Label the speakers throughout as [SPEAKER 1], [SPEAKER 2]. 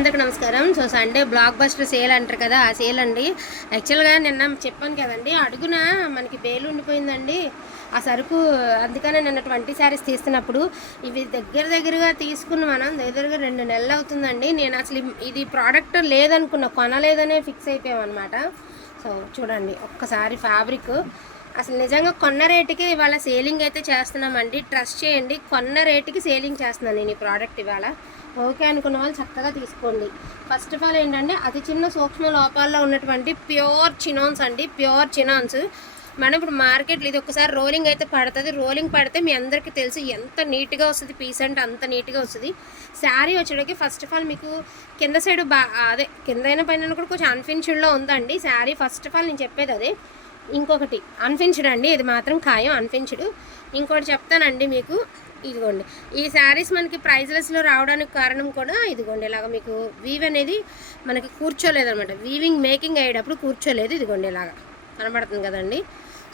[SPEAKER 1] అందరికి నమస్కారం. So Sunday blockbuster sale అంటారు కదా ఆ సేల్ అండి. యాక్చువల్గా నిన్న చెప్పాను కదండి అడుగున మనకి బేలు ఉండిపోయిందండి. ఆ సరుకు అందుకనే నిన్న ట్వంటీ శారీస్ తీస్తున్నప్పుడు ఇవి దగ్గర దగ్గరగా తీసుకున్న మనం దగ్గరగా రెండు నెలలు అవుతుందండి. నేను అసలు ఇది ప్రోడక్ట్ లేదనుకున్నా కొనలేదనే ఫిక్స్ అయిపోయాం అనమాట సో చూడండి ఒక్కసారి ఫ్యాబ్రిక్ అసలు నిజంగా కొన్న రేటుకి ఇవాళ సేలింగ్ అయితే చేస్తున్నామండి. ట్రస్ట్ చేయండి కొన్న రేటుకి సేలింగ్ చేస్తున్నాను నేను ఈ ప్రోడక్ట్ ఇవాళ. ఓకే అనుకున్న వాళ్ళు చక్కగా తీసుకోండి. ఫస్ట్ ఆఫ్ ఆల్ ఏంటంటే అతి చిన్న సూక్ష్మ లోపాల్లో ఉన్నటువంటి ప్యూర్ చినాన్స్ అండి. Pure chinons. మనం ఇప్పుడు మార్కెట్లో ఇది ఒకసారి రోలింగ్ అయితే పడుతుంది. రోలింగ్ పడితే మీ అందరికీ తెలుసు ఎంత నీట్గా వస్తుంది పీస్ అంటే అంత నీట్గా వస్తుంది. శారీ వచ్చేటకి ఫస్ట్ ఆఫ్ ఆల్ మీకు కింద సైడ్ బా అదే కింద అయిన పైన కూడా కొంచెం అన్ఫినిష్డ్లో ఉందండి. శారీ ఫస్ట్ ఆఫ్ ఆల్ నేను చెప్పేది అదే. ఇంకొకటి అన్ఫిన్స్డ్ అండి. ఇది మాత్రం ఖాయం అన్ఫిన్స్డ్ ఇంకోటి చెప్తానండి మీకు. ఇదిగోండి. ఈ శారీస్ మనకి ప్రైజ్లెస్లో రావడానికి కారణం కూడా ఇదిగోండి. ఇలాగ మీకు వీవ్ అనేది మనకి కూర్చోలేదనమాట వీవింగ్ మేకింగ్ అయ్యేటప్పుడు కూర్చోలేదు ఇదిగోండి ఇలాగ. కనబడుతుంది కదండి.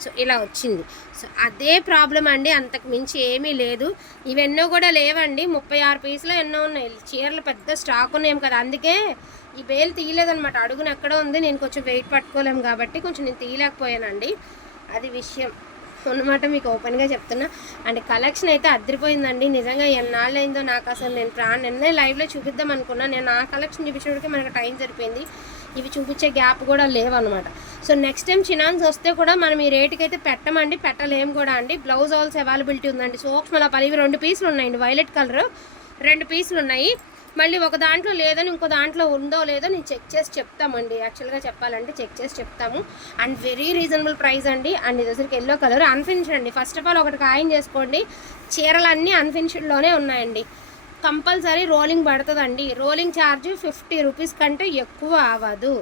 [SPEAKER 1] సో ఇలా వచ్చింది. సో అదే ప్రాబ్లం అండి. అంతకు మించి ఏమీ లేదు. ఇవెన్నో కూడా లేవండి. ముప్పై ఆరు పీసులు ఎన్నో ఉన్నాయి. చీరలు పెద్ద స్టాక్ ఉన్నాయేం కదా. అందుకే ఈ బేలు తీయలేదనమాట అడుగున ఎక్కడో ఉంది. నేను కొంచెం వెయిట్ పట్టుకోలేము కాబట్టి కొంచెం నేను తీయలేకపోయానండి. అది విషయం. అన్నమాట మీకు ఓపెన్గా చెప్తున్నా. అండ్ కలెక్షన్ అయితే అద్దరిపోయిందండి. నిజంగా ఎన్నాళ్ళు అయిందో నాకు అసలు నేను ప్రాణ్ నిన్నే లైవ్లో చూపిద్దాం అనుకున్నా. నేను నా కలెక్షన్ చూపించడానికి మనకు టైం సరిపోయింది. ఇవి చూపించే గ్యాప్ కూడా లేవన్నమాట. సో నెక్స్ట్ టైం చినాన్స్ వస్తే కూడా మనం ఈ రేటుకి అయితే పెట్టమండి. పెట్టలేము కూడా అండి. బ్లౌజ్ ఆల్స్ అవైలబిలిటీ ఉందండి. సూక్ష్మల పది ఇవి రెండు పీసులు ఉన్నాయండి. వైలెట్ కలర్ రెండు పీసులు ఉన్నాయి. మళ్ళీ ఒక దాంట్లో లేదని ఇంకో దాంట్లో ఉందో లేదో నేను చెక్ చేసి చెప్తామండి. యాక్చువల్గా చెప్పాలంటే చెక్ చేసి చెప్తాము. అండ్ వెరీ రీజనబుల్ ప్రైస్ అండి. అండ్ ఇది వచ్చరికి ఎల్లో కలర్ అన్ఫినిష్డ్ అండి. ఫస్ట్ ఆఫ్ ఆల్ ఒకటి ఖాయం చేసుకోండి. చీరలన్నీ అన్ఫినిష్డ్లోనే ఉన్నాయండి. కంపల్సరీ రోలింగ్ పడుతుందండి. రోలింగ్ ఛార్జ్ ఫిఫ్టీ రూపీస్ కంటే ఎక్కువ అవ్వదు.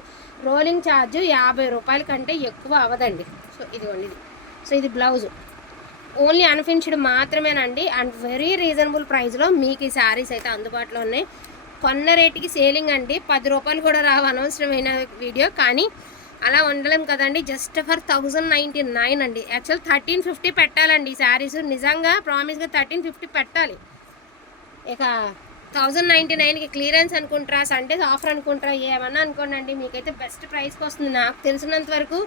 [SPEAKER 1] రోలింగ్ ఛార్జ్ యాభై రూపాయల కంటే ఎక్కువ అవ్వదండి. సో ఇదిగోండి ఇది. సో ఇది బ్లౌజ్. ఓన్లీ అన్ఫినిష్డ్ మాత్రమేనండి. అండ్ వెరీ రీజనబుల్ ప్రైస్లో మీకు ఈ శారీస్ అయితే అందుబాటులో ఉన్నాయి. కొన్న రేటుకి సేలింగ్ అండి. పది రూపాయలు కూడా రావు అనవసరమైన వీడియో. కానీ అలా ఉండలేం కదండి. Just for thousand ninety nine అండి. యాక్చువల్ థర్టీన్ ఫిఫ్టీ పెట్టాలండి ఈ శారీస్. నిజంగా ప్రామిస్గా థర్టీన్ ఫిఫ్టీ పెట్టాలి. ఇక థౌజండ్ నైంటీ నైన్కి క్లియరెన్స్ అనుకుంటారా? సండేస్ ఆఫర్ అనుకుంటారా? ఏమన్నా అనుకోండి మీకైతే బెస్ట్ ప్రైస్కి వస్తుంది. నాకు తెలిసినంత వరకు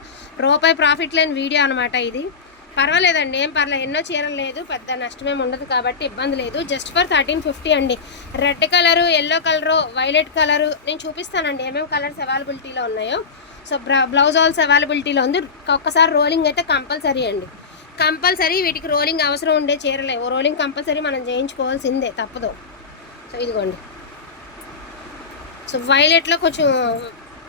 [SPEAKER 1] రూపాయి ప్రాఫిట్ లేని వీడియో అనమాట ఇది. పర్వాలేదండి ఏం పర్లేదు ఎన్నో చీరలు లేదు పెద్ద నష్టమేం ఉండదు కాబట్టి ఇబ్బంది లేదు. జస్ట్ ఫర్ థర్టీన్ ఫిఫ్టీ అండి. Red colour yellow colour violet colour నేను చూపిస్తానండి. ఏమేమి కలర్స్ అవైలబిలిటీలో ఉన్నాయో. సో బ్లౌజ్ ఆల్స్ అవైలబిలిటీలో ఉంది. ఒక్కసారి రోలింగ్ అయితే కంపల్సరీ అండి. కంపల్సరీ వీటికి రోలింగ్ అవసరం ఉండే చీరలే. ఓ రోలింగ్ కంపల్సరీ మనం చేయించుకోవాల్సిందే తప్పదు. సో ఇదిగోండి. సో వైలెట్లో కొంచెం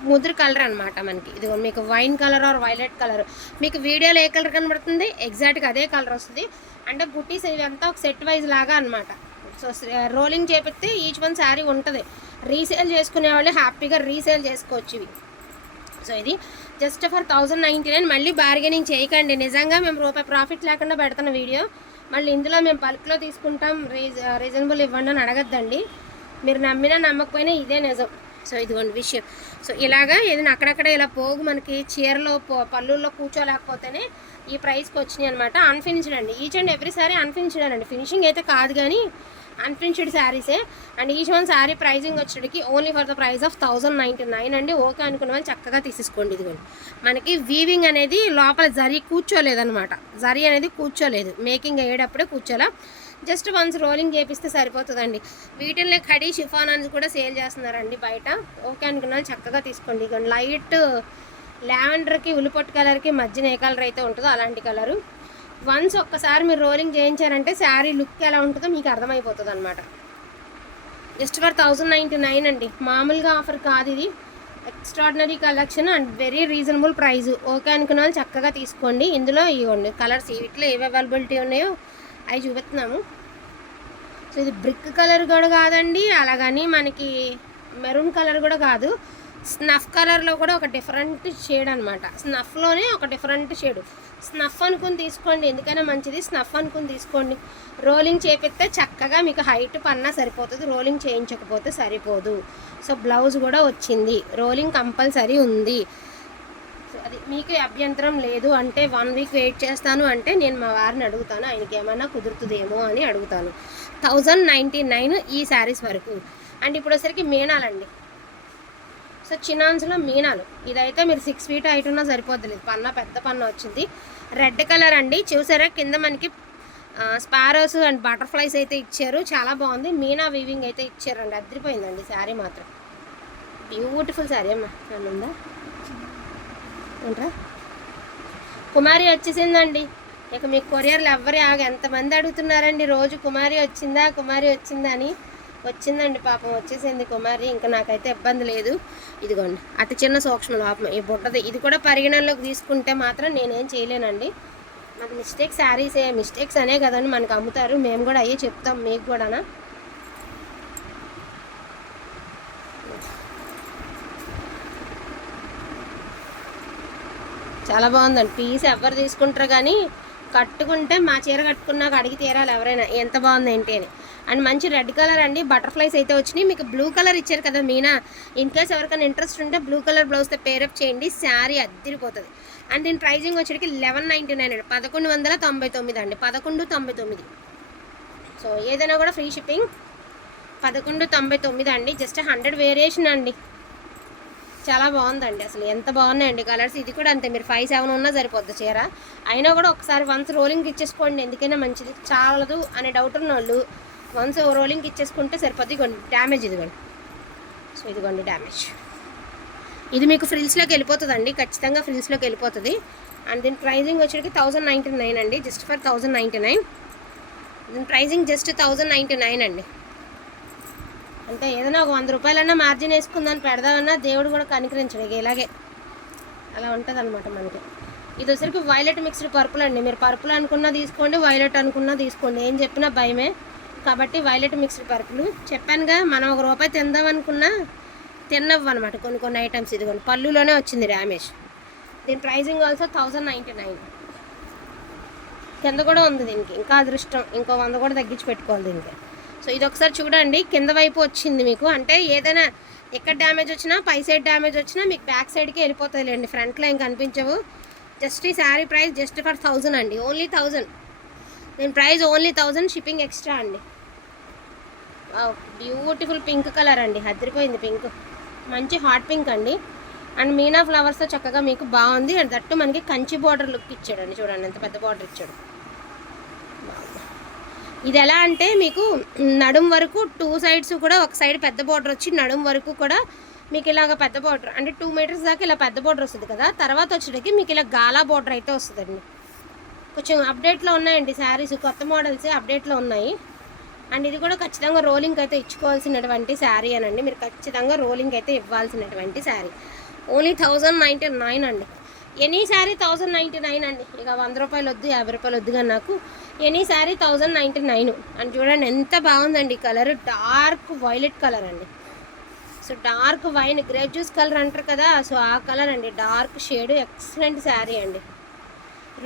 [SPEAKER 1] ముదురు కలర్ అనమాట మనకి. ఇదిగో మీకు wine colour or violet colour. మీకు వీడియోలో ఏ కలర్ కనబడుతుంది? ఎగ్జాక్ట్గా అదే కలర్ వస్తుంది. అంటే బుట్టీస్ ఇవంతా ఒక సెట్ వైజ్ లాగా అనమాట సో రోలింగ్ చేపిస్తే ఈచ్ వన్ శారీ ఉంటుంది. రీసేల్ చేసుకునే వాళ్ళు హ్యాపీగా రీసేల్ చేసుకోవచ్చు ఇవి. సో ఇది just for thousand ninety nine మళ్ళీ బార్గెనింగ్ చేయకండి. నిజంగా మేము రూపాయి ప్రాఫిట్ లేకుండా పెడుతున్న వీడియో. మళ్ళీ ఇందులో మేము బల్క్లో తీసుకుంటాం. రీజ రీజనబుల్ uh, ఇవ్వండి అని అడగద్దండి. మీరు నమ్మినా నమ్మకపోయినా ఇదే నిజం. సో ఇదిగోండి విషయం. సో ఇలాగా ఏదైనా అక్కడక్కడ ఇలా పోగు మనకి చీరలో పో- పళ్ళుల్లో కూర్చోలేకపోతేనే ఈ ప్రైస్కి వచ్చినాయి అనమాట అన్ఫినిష్డ్ అండి. Each and every sari unfinished అండి. ఫినిషింగ్ అయితే కాదు కానీ unfinished శారీసే and each one sari pricing వచ్చేటికి only for the price of thousand ninety nine అండి. ఓకే అనుకున్న వాళ్ళు చక్కగా తీసేసుకోండి ఇదిగోండి. మనకి వీవింగ్ అనేది లోపల జరీ కూర్చోలేదనమాట జరీ అనేది కూర్చోలేదు. మేకింగ్ అయ్యేటప్పుడే కూర్చోలే. జస్ట్ వన్స్ రోలింగ్ చేపిస్తే సరిపోతుందండి. వీటిల్లో కడీ షిఫాన్ అని కూడా సేల్ చేస్తున్నారండి బయట. ఓకే అనుకున్న చక్కగా తీసుకోండి. ఇక లైట్ లావెండర్కి ఉల్లిపొట్టు కలర్కి మధ్యన ఏ కలర్ అయితే ఉంటుందో అలాంటి కలరు. వన్స్ ఒక్కసారి మీరు రోలింగ్ చేయించారంటే శారీ లుక్ ఎలా ఉంటుందో మీకు అర్థమైపోతుంది అనమాట just for thousand ninety nine అండి. మామూలుగా ఆఫర్ కాదు ఇది. Extraordinary collection and very reasonable price. Okay అనుకున్న వాళ్ళు చక్కగా తీసుకోండి. ఇందులో ఇవ్వండి కలర్స్ వీటిలో ఏవి అవైలబిలిటీ ఉన్నాయో అవి చూపిస్తున్నాము. సో ఇది బ్రిక్ కలర్ కూడా కాదండి అలాగని మనకి మెరూన్ కలర్ కూడా కాదు. స్నఫ్ కలర్లో కూడా ఒక డిఫరెంట్ షేడ్ అనమాట స్నఫ్లోనే ఒక డిఫరెంట్ షేడ్. స్నఫ్ అనుకుని తీసుకోండి ఎందుకైనా మంచిది. స్నఫ్ అనుకుని తీసుకోండి. రోలింగ్ చేపిస్తే చక్కగా మీకు హైట్ పన్నా సరిపోతుంది. రోలింగ్ చేయించకపోతే సరిపోదు. సో బ్లౌజ్ కూడా వచ్చింది. రోలింగ్ కంపల్సరీ ఉంది. అది మీకు అభ్యంతరం లేదు అంటే వన్ వీక్ వెయిట్ చేస్తాను అంటే నేను మా వారిని అడుగుతాను ఆయనకి ఏమైనా కుదురుతుందేమో అని అడుగుతాను. థౌజండ్ నైంటీ నైన్ ఈ శారీస్ వరకు. అండ్ ఇప్పుడోసరికి మీనాలండి. సో చినాన్స్లో మీనాలు. ఇదైతే మీరు సిక్స్ ఫీట్ హైట్ ఉన్నా సరిపోద్ది పన్న పెద్ద పన్న వచ్చింది. రెడ్ కలర్ అండి. చూసారా? కింద మనకి స్పారోస్ అండ్ బటర్ఫ్లైస్ అయితే ఇచ్చారు. చాలా బాగుంది. మీనా వీవింగ్ అయితే ఇచ్చారండి. అదిరిపోయిందండి శారీ మాత్రం. బ్యూటిఫుల్ శారీ అమ్మా. నన్నుందా ఉందా ఏంట్రా కుమారి వచ్చేసిందండి. ఇక మీ కొరియర్లు ఎవ్వరు ఆగ ఎంతమంది అడుగుతున్నారండి? రోజు కుమారి వచ్చిందా కుమారి వచ్చిందా అని? వచ్చిందండి పాపం వచ్చేసింది కుమారి. ఇంకా నాకైతే ఇబ్బంది లేదు. ఇదిగోండి అతి చిన్న సూక్ష్మ లోపం. ఈ బుట్టది ఇది కూడా పరిగణనలోకి తీసుకుంటే మాత్రం నేనేం చేయలేనండి. మాకు మిస్టేక్స్ శారీస్ ఏ మిస్టేక్స్ అనే కదండి మనకు అమ్ముతారు. మేము కూడా అయ్యే చెప్తాం మీకు కూడానా? చాలా బాగుందండి. పీస్ ఎవరు తీసుకుంటారు కానీ కట్టుకుంటే మా చీర కట్టుకున్నాక అడిగి తీరాలి ఎవరైనా. ఎంత బాగుంది ఏంటి అని. అండ్ మంచి రెడ్ కలర్ అండి. బటర్ఫ్లైస్ అయితే వచ్చినాయి. మీకు బ్లూ కలర్ ఇచ్చారు కదా మీనా. ఇన్ కేస్ ఎవరికైనా ఇంట్రెస్ట్ ఉంటే బ్లూ కలర్ బ్లౌజ్తో పేరప్ చేయండి. శారీ అద్దరిపోతుంది. అండ్ దీని ప్రైజింగ్ వచ్చేటికి లెవెన్ నైంటీ నైన్ అండి. పదకొండు వందల తొంభై తొమ్మిది అండి. పదకొండు తొంభై తొమ్మిది. సో ఏదైనా కూడా ఫ్రీ షిప్పింగ్. పదకొండు తొంభై తొమ్మిది అండి. జస్ట్ హండ్రెడ్ వేరియేషన్ అండి. చాలా బాగుందండి. అసలు ఎంత బాగున్నాయండి కలర్స్. ఇది కూడా అంతే మీరు ఫైవ్ సెవెన్ ఉన్నా సరిపోద్ది చీర. అయినా కూడా ఒకసారి వన్స్ రోలింగ్ ఇచ్చేసుకోండి. ఎందుకైనా మంచిది. చాలదు అనే డౌట్ ఉన్న వాళ్ళు వన్స్ రోలింగ్ ఇచ్చేసుకుంటే సరిపోద్ది. ఇదిగోండి డ్యామేజ్ ఇదిగోండి. సో ఇదిగోండి డ్యామేజ్ ఇది మీకు ఫ్రిల్స్లోకి వెళ్ళిపోతుందండి. ఖచ్చితంగా ఫ్రిల్స్లోకి వెళ్ళిపోతుంది. అండ్ దీని ప్రైజింగ్ వచ్చేటికి థౌజండ్ నైంటీ నైన్ అండి. Just for thousand ninety nine దీని pricing just thousand ninety nine అండి. అంటే ఏదైనా ఒక వంద రూపాయలన్నా మార్జిన్ వేసుకుందని పెడదామన్నా దేవుడు కూడా కనికరించడు. ఇలాగే అలా ఉంటుంది అనమాట మనకి. ఇది వచ్చరికి వైలెట్ మిక్స్డ్ పర్పుల్ అండి. మీరు పర్పుల్ అనుకున్నా తీసుకోండి వైలెట్ అనుకున్నా తీసుకోండి. ఏం చెప్పినా భయమే. కాబట్టి వైలెట్ మిక్స్డ్ పర్పులు చెప్పానుగా మనం ఒక రూపాయి తిందాం అనుకున్నా తిన్నవ్వు అనమాట కొన్ని కొన్ని ఐటమ్స్ ఇదిగోండి. పళ్ళులోనే వచ్చింది ర్యామేష్ దీని pricing also thousand ninety nine కింద కూడా ఉంది దీనికి. ఇంకా అదృష్టం. ఇంకో వంద కూడా తగ్గించి పెట్టుకోవాలి దీనికి. సో ఇది ఒకసారి చూడండి. కింద వైపు వచ్చింది మీకు. అంటే ఏదైనా ఎక్కడ డ్యామేజ్ వచ్చినా పై సైడ్ డ్యామేజ్ వచ్చినా మీకు బ్యాక్ సైడ్కి వెళ్ళిపోతాయిలేండి. ఫ్రంట్లో ఏం కనిపించవు. జస్ట్ ఈ sari price just for thousand అండి. ఓన్లీ థౌజండ్ దీని price only thousand shipping extra అండి. బ్యూటిఫుల్ పింక్ కలర్ అండి. హద్రిపోయింది పింక్. మంచి హాట్ పింక్ అండి. అండ్ మీనా ఫ్లవర్స్తో చక్కగా మీకు బాగుంది. అండ్ దట్టు మనకి కంచి బార్డర్ లుక్ ఇచ్చాడండి. చూడండి ఎంత పెద్ద బార్డర్ ఇచ్చాడు. ఇది ఎలా అంటే మీకు నడుం వరకు టూ సైడ్స్ కూడా ఒక సైడ్ పెద్ద బార్డర్ వచ్చి నడుం వరకు కూడా మీకు ఇలాగ పెద్ద బార్డర్ అంటే టూ మీటర్స్ దాకా ఇలా పెద్ద బార్డర్ వస్తుంది కదా? తర్వాత వచ్చేటకి మీకు ఇలా గాలా బార్డర్ అయితే వస్తుందండి. కొంచెం అప్డేట్లో ఉన్నాయండి శారీస్ కొత్త మోడల్స్ అప్డేట్లో ఉన్నాయి. అండ్ ఇది కూడా ఖచ్చితంగా రోలింగ్ అయితే ఇచ్చుకోవాల్సినటువంటి శారీ అనండి. మీరు ఖచ్చితంగా రోలింగ్ అయితే ఇవ్వాల్సినటువంటి sari. Only thousand ninety nine అండి. Any sari thousand ninety nine అండి. ఇక వంద రూపాయలు వద్దు యాభై రూపాయలు వద్దు కానీ నాకు any sari thousand ninety nine. అని చూడండి ఎంత బాగుందండి కలర్. డార్క్ వైలెట్ కలర్ అండి. So dark wine grape juice colour అంటారు కదా సో ఆ కలర్ అండి. డార్క్ షేడ్ ఎక్సలెంట్ శారీ అండి.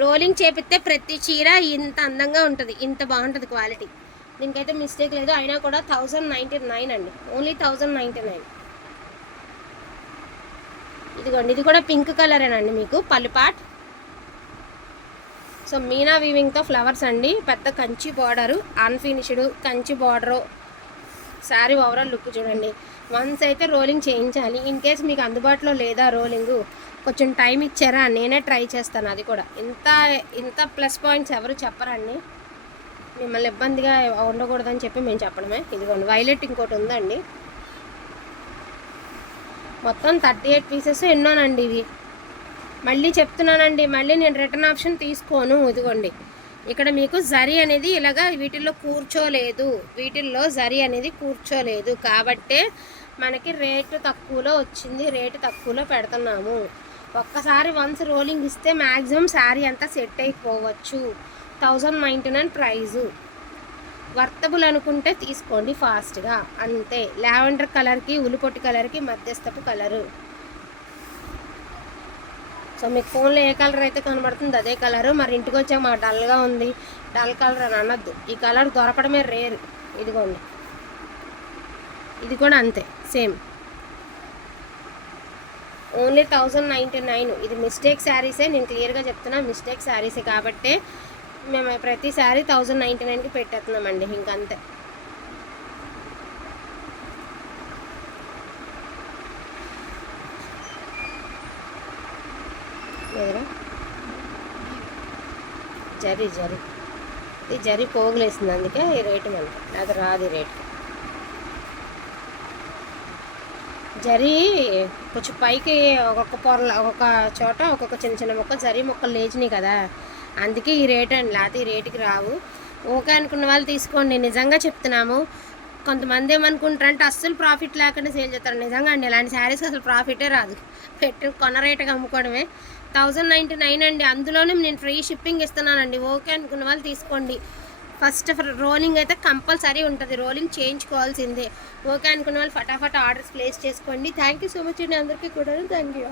[SPEAKER 1] రోలింగ్ చేపిస్తే ప్రతి చీర ఇంత అందంగా ఉంటుంది ఇంత బాగుంటుంది క్వాలిటీ. దీనికైతే మిస్టేక్ లేదు అయినా కూడా థౌజండ్ నైంటీ నైన్ అండి. Only thousand ninety nine. ఇదిగోండి ఇది కూడా పింక్ కలరేనండి మీకు పల్లిపాట్ సో మీనా వీవింగ్తో ఫ్లవర్స్ అండి పెద్ద Kanchi border unfinished Kanchi border. Sari overall look చూడండి. వన్స్ అయితే రోలింగ్ చేయించాలి. ఇన్ కేస్ మీకు అందుబాటులో లేదా రోలింగ్ కొంచెం టైం ఇచ్చారా నేనే ట్రై చేస్తాను అది కూడా. ఇంత ఇంత ప్లస్ పాయింట్స్ ఎవరు చెప్పరండి. మిమ్మల్ని ఇబ్బందిగా ఉండకూడదని చెప్పి మేము చెప్పడమే. ఇదిగోండి వైలెట్ ఇంకోటి ఉందండి. మొత్తం థర్టీ ఎయిట్ పీసెస్ ఎన్నోనండి ఇవి? మళ్ళీ చెప్తున్నానండి మళ్ళీ నేను రిటర్న్ ఆప్షన్ తీసుకోను ఇదిగోండి. ఇక్కడ మీకు జరి అనేది ఇలాగా వీటిల్లో కూర్చోలేదు. వీటిల్లో జరి అనేది కూర్చోలేదు. కాబట్టే మనకి రేటు తక్కువలో వచ్చింది రేటు తక్కువలో పెడుతున్నాము. ఒక్కసారి వన్స్ రోలింగ్ ఇస్తే మ్యాక్సిమం శారీ అంతా సెట్ అయిపోవచ్చు. Thousand ninety nine price worthable అనుకుంటే తీసుకోండి ఫాస్ట్గా. అంతే. లావెండర్ కలర్కి ఉల్లిపొట్టి కలర్కి మధ్యస్థపు కలరు. సో మీకు ఫోన్లో ఏ కలర్ అయితే కనబడుతుంది అదే కలరు. మరి ఇంటికి వచ్చాక మాకు డల్గా ఉంది. డల్ కలర్ అని అనొద్దు. ఈ కలర్ దొరకడమే రేరు. ఇదిగోండి. ఇది కూడా అంతే. Same. Only thousand ninety nine. ఇది మిస్టేక్ శారీసే. నేను క్లియర్గా చెప్తున్నా మిస్టేక్ శారీసే కాబట్టే మేము ప్రతిసారి థౌజండ్ నైంటీ నైన్కి పెట్టేస్తున్నామండి ఇంకంతే. జరి జరి. ఇది జరి పోగులేసింది అందుకే ఈ రేటు మనకి. అది రాదు రేటు. జరి కొంచెం పైకి ఒక్కొక్క పొరలు ఒక్కొక్క చోట ఒక్కొక్క చిన్న చిన్న మొక్క జరి మొక్కలు లేచినాయి కదా. అందుకే ఈ రేట్ అండి లేకపోతే ఈ రేటుకి రావు. ఓకే అనుకున్న వాళ్ళు తీసుకోండి నిజంగా చెప్తున్నాము. కొంతమంది ఏమనుకుంటారంటే అస్సలు ప్రాఫిట్ లేకుండా సేల్ చేస్తారు. నిజంగా అండి ఇలాంటి శారీస్ అసలు ప్రాఫిటే రాదు. పెట్టి కొన్న రేటుకి అమ్ముకోవడమే. థౌజండ్ నైంటీ నైన్ అండి అందులోనే నేను ఫ్రీ షిప్పింగ్ ఇస్తున్నానండి. ఓకే అనుకున్న వాళ్ళు తీసుకోండి. ఫస్ట్ రోలింగ్ అయితే కంపల్సరీ ఉంటుంది. రోలింగ్ చేయించుకోవాల్సిందే. ఓకే అనుకున్న వాళ్ళు ఫటాఫట్ ఆర్డర్స్ ప్లేస్ చేసుకోండి. థ్యాంక్ యూ సో మచ్ అండి అందరికీ కూడా థ్యాంక్ యూ